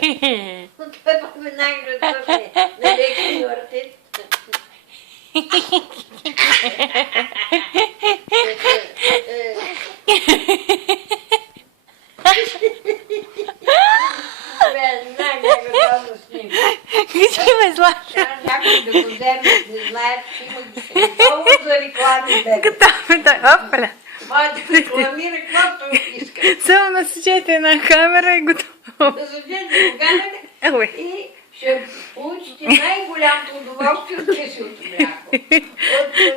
Напоминаю, что на веки Ben nerede kalmışım? Gidemez lan. Някой да го вземе, не знае, че има много за реклами. Опля. Може да рекламира каквото иска. Само насочете една камера и готово. Да задете поганяне и ще получите най-голямото удоволствие от киселото мляко.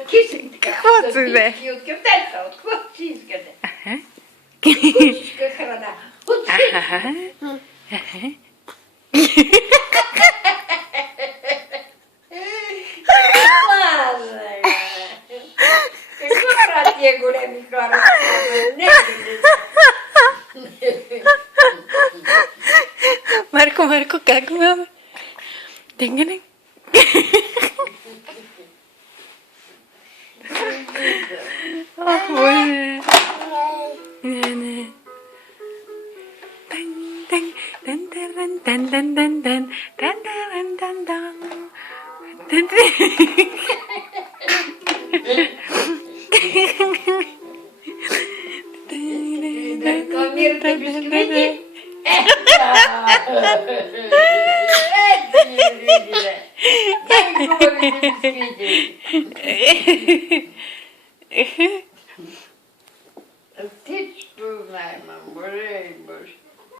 От киселите, Каквото и да е. от кафета, от каквото си искате. Кучешка храна. От Какво правят тия големи хора? Не, Марко, как го мама? Тенгане. Ох, боже. Не. рекламирате бисквити? Ето ни видите. Най-хубавите бисквити.